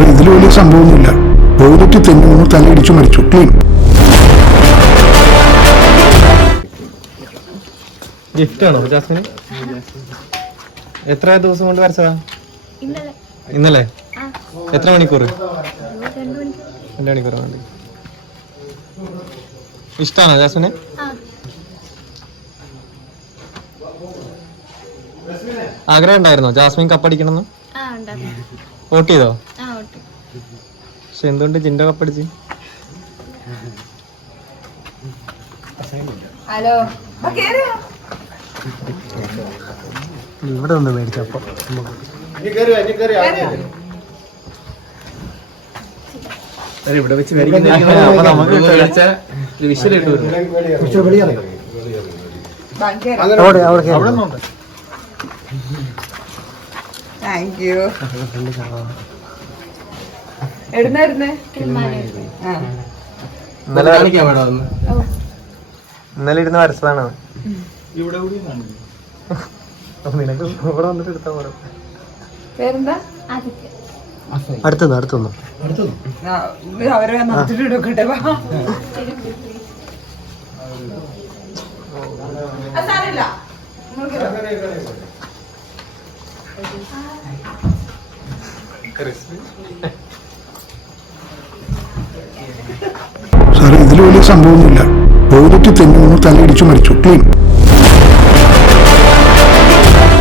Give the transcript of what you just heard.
സാറേ ഇതിൽ വലിയ സംഭവമൊന്നുമില്ല. ടോയ്ലറ്റിൽ തന്നെ ഒന്ന് തലയിടിച്ചു മരിച്ചു. ക്ലീൻ. ഗിഫ്റ്റ് ആണോ ജാസ്മിന്? എത്ര ദിവസം കൊണ്ട് വരച്ചതാ? ഇന്നലെ. എത്ര മണിക്കൂർ? 2 മണിക്കൂർ. ഇഷ്ടാണോ ജാസ്മിന്? ആഗ്രഹം ഉണ്ടായിരുന്നോ ജാസ്മിൻ കപ്പടിക്കണമെന്ന്? വോട്ട് ചെയ്തോ? പക്ഷെ എന്തുകൊണ്ട് ജിൻഡോ കപ്പടിച്ച്? ഇവിടെ ഒന്ന് മേടിച്ചപ്പോ ഇവിടെ വെച്ച് ഇന്നലെ ഇരുന്ന് വരച്ചതാണ്. നിനക്ക് ഇവിടെ വന്നിട്ട് എടുത്താ പോരാ. അടുത്തൊന്നു സാറേ ഇതിൽ വലിയ സംഭവമൊന്നുമില്ല. ടോയ്ലറ്റിൽ തന്നെ ഒന്ന് തലയിടിച്ചു മരിച്ചു. ക്ലീൻ.